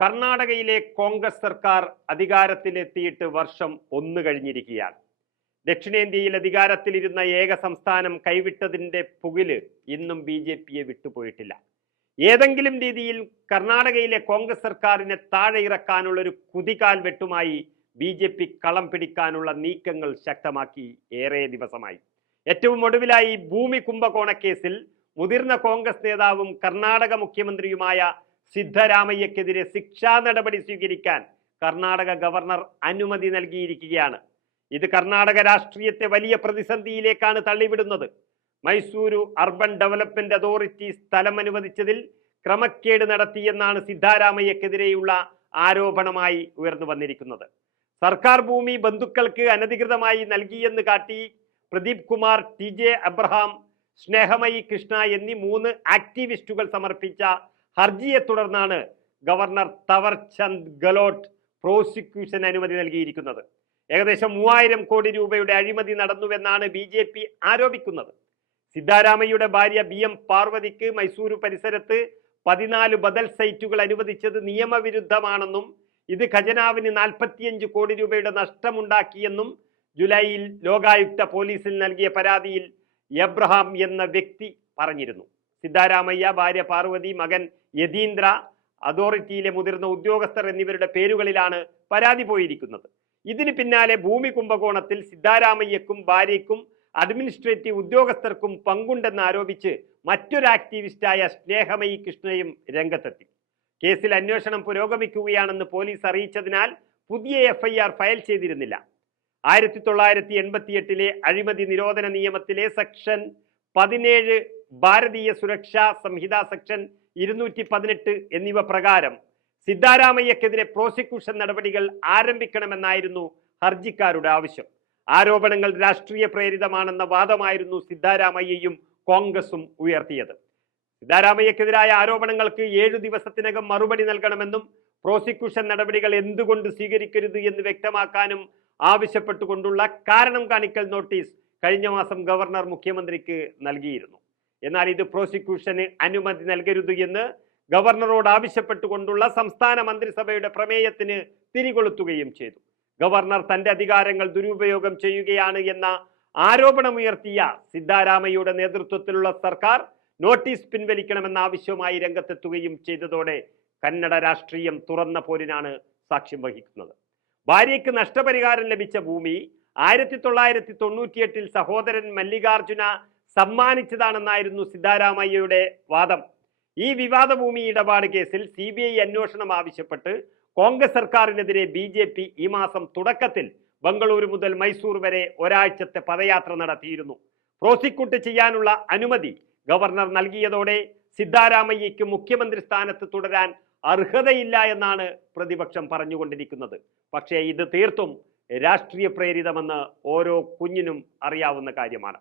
കർണാടകയിലെ കോൺഗ്രസ് സർക്കാർ അധികാരത്തിലെത്തിയിട്ട് വർഷം ഒന്ന് കഴിഞ്ഞിരിക്കുകയാണ്. ദക്ഷിണേന്ത്യയിൽ അധികാരത്തിലിരുന്ന ഏക സംസ്ഥാനം കൈവിട്ടതിന്റെ പുകിൽ ഇന്നും ബി ജെ പിയെ വിട്ടുപോയിട്ടില്ല. ഏതെങ്കിലും രീതിയിൽ കർണാടകയിലെ കോൺഗ്രസ് സർക്കാരിനെ താഴെ ഇറക്കാനുള്ളൊരു കുതികാൽ വെട്ടുമായി ബി ജെ പി കളം പിടിക്കാനുള്ള നീക്കങ്ങൾ ശക്തമാക്കി ഏറെ ദിവസമായി. ഏറ്റവും ഒടുവിലായി ഭൂമി കുംഭകോണ കേസിൽ മുതിർന്ന കോൺഗ്രസ് നേതാവും കർണാടക മുഖ്യമന്ത്രിയുമായ സിദ്ധരാമയ്യക്കെതിരെ ശിക്ഷാ നടപടി സ്വീകരിക്കാൻ കർണാടക ഗവർണർ അനുമതി നൽകിയിരിക്കുകയാണ്. ഇത് കർണാടക രാഷ്ട്രീയത്തെ വലിയ പ്രതിസന്ധിയിലേക്കാണ് തള്ളിവിടുന്നത്. മൈസൂരു അർബൻ ഡെവലപ്മെന്റ് അതോറിറ്റി സ്ഥലം അനുവദിച്ചതിൽ ക്രമക്കേട് നടത്തിയെന്നാണ് സിദ്ധാരാമയ്യക്കെതിരെയുള്ള ആരോപണമായി ഉയർന്നു വന്നിരിക്കുന്നത്. സർക്കാർ ഭൂമി ബന്ധുക്കൾക്ക് അനധികൃതമായി നൽകിയെന്ന് കാട്ടി Pradeep Kumar T J Abraham Snehamayi Krishna എന്നീ മൂന്ന് ആക്ടിവിസ്റ്റുകൾ സമർപ്പിച്ച ഹർജിയെ തുടർന്നാണ് ഗവർണർ തവർചന്ദ് ഗലോട്ട് പ്രോസിക്യൂഷൻ അനുമതി നൽകിയിരിക്കുന്നത്. ഏകദേശം മൂവായിരം കോടി രൂപയുടെ അഴിമതി നടന്നുവെന്നാണ് ബി ജെ പി ആരോപിക്കുന്നത്. സിദ്ധാരാമയ്യയുടെ ഭാര്യ ബി എം പാർവതിക്ക് മൈസൂരു പരിസരത്ത് പതിനാല് ബദൽ സൈറ്റുകൾ അനുവദിച്ചത് നിയമവിരുദ്ധമാണെന്നും ഇത് ഖജനാവിന് നാൽപ്പത്തിയഞ്ച് കോടി രൂപയുടെ നഷ്ടമുണ്ടാക്കിയെന്നും ജൂലൈയിൽ ലോകായുക്ത പോലീസിൽ നൽകിയ പരാതിയിൽ എബ്രഹാം എന്ന വ്യക്തി പറഞ്ഞിരുന്നു. സിദ്ധാരാമയ്യ ഭാര്യ പാർവതി മകൻ യതീന്ദ്ര അതോറിറ്റിയിലെ മുതിർന്ന ഉദ്യോഗസ്ഥർ എന്നിവരുടെ പേരുകളിലാണ് പരാതി പോയിരിക്കുന്നത്. ഇതിന് പിന്നാലെ ഭൂമി കുംഭകോണത്തിൽ സിദ്ധാരാമയ്യക്കും ഭാര്യയ്ക്കും അഡ്മിനിസ്ട്രേറ്റീവ് ഉദ്യോഗസ്ഥർക്കും പങ്കുണ്ടെന്ന് ആരോപിച്ച് മറ്റൊരു ആക്ടിവിസ്റ്റായ സ്നേഹമയി കൃഷ്ണയും രംഗത്തെത്തി. കേസിൽ അന്വേഷണം പുരോഗമിക്കുകയാണെന്ന് പോലീസ് അറിയിച്ചതിനാൽ പുതിയ എഫ്ഐആർ ഫയൽ ചെയ്തിരുന്നില്ല. ആയിരത്തി തൊള്ളായിരത്തി എൺപത്തിയെട്ടിലെ അഴിമതി നിരോധന നിയമത്തിലെ സെക്ഷൻ പതിനേഴ് ഭാരതീയ സുരക്ഷാ സംഹിത സെക്ഷൻ ഇരുന്നൂറ്റി പതിനെട്ട് എന്നിവ പ്രകാരം സിദ്ധാരാമയ്യക്കെതിരെ പ്രോസിക്യൂഷൻ നടപടികൾ ആരംഭിക്കണമെന്നായിരുന്നു ഹർജിക്കാരുടെ ആവശ്യം. ആരോപണങ്ങൾ രാഷ്ട്രീയ പ്രേരിതമാണെന്ന വാദമായിരുന്നു സിദ്ധാരാമയ്യയും കോൺഗ്രസും ഉയർത്തിയത്. സിദ്ധാരാമയ്യക്കെതിരായ ആരോപണങ്ങൾക്ക് ഏഴു ദിവസത്തിനകം മറുപടി നൽകണമെന്നും പ്രോസിക്യൂഷൻ നടപടികൾ എന്തുകൊണ്ട് സ്വീകരിക്കരുത് എന്ന് വ്യക്തമാക്കാനും ആവശ്യപ്പെട്ടുകൊണ്ടുള്ള കാരണം കാണിക്കൽ നോട്ടീസ് കഴിഞ്ഞ മാസം ഗവർണർ മുഖ്യമന്ത്രിക്ക് നൽകിയിരുന്നു. എന്നാൽ ഇത് പ്രോസിക്യൂഷന് അനുമതി നൽകരുത് എന്ന് ഗവർണറോട് ആവശ്യപ്പെട്ടുകൊണ്ടുള്ള സംസ്ഥാന മന്ത്രിസഭയുടെ പ്രമേയത്തിന് തിരികൊളുത്തുകയും ചെയ്തു. ഗവർണർ തന്റെ അധികാരങ്ങൾ ദുരുപയോഗം ചെയ്യുകയാണ് എന്ന ആരോപണമുയർത്തിയ സിദ്ധാരാമയ്യയുടെ നേതൃത്വത്തിലുള്ള സർക്കാർ നോട്ടീസ് പിൻവലിക്കണമെന്ന ആവശ്യവുമായി രംഗത്തെത്തുകയും ചെയ്തതോടെ കന്നഡ രാഷ്ട്രീയം തുറന്ന പോരിനാണ് സാക്ഷ്യം വഹിക്കുന്നത്. ഭാര്യയ്ക്ക് നഷ്ടപരിഹാരം ലഭിച്ച ഭൂമി ആയിരത്തി തൊള്ളായിരത്തി തൊണ്ണൂറ്റിയെട്ടിൽ സഹോദരൻ മല്ലികാർജുന സമ്മാനിച്ചതാണെന്നായിരുന്നു സിദ്ധാരാമയ്യയുടെ വാദം. ഈ വിവാദ ഭൂമി ഇടപാട് കേസിൽ സി ബി ഐ അന്വേഷണം ആവശ്യപ്പെട്ട് കോൺഗ്രസ് സർക്കാരിനെതിരെ ബി ജെ പി ഈ മാസം തുടക്കത്തിൽ ബംഗളൂരു മുതൽ മൈസൂർ വരെ ഒരാഴ്ചത്തെ പദയാത്ര നടത്തിയിരുന്നു. പ്രോസിക്യൂട്ട് ചെയ്യാനുള്ള അനുമതി ഗവർണർ നൽകിയതോടെ സിദ്ധാരാമയ്യയ്ക്ക് മുഖ്യമന്ത്രി സ്ഥാനത്ത് തുടരാൻ അർഹതയില്ല എന്നാണ് പ്രതിപക്ഷം പറഞ്ഞുകൊണ്ടിരിക്കുന്നത്. പക്ഷേ ഇത് തീർത്തും രാഷ്ട്രീയ പ്രേരിതമെന്ന് ഓരോ കുഞ്ഞിനും അറിയാവുന്ന കാര്യമാണ്.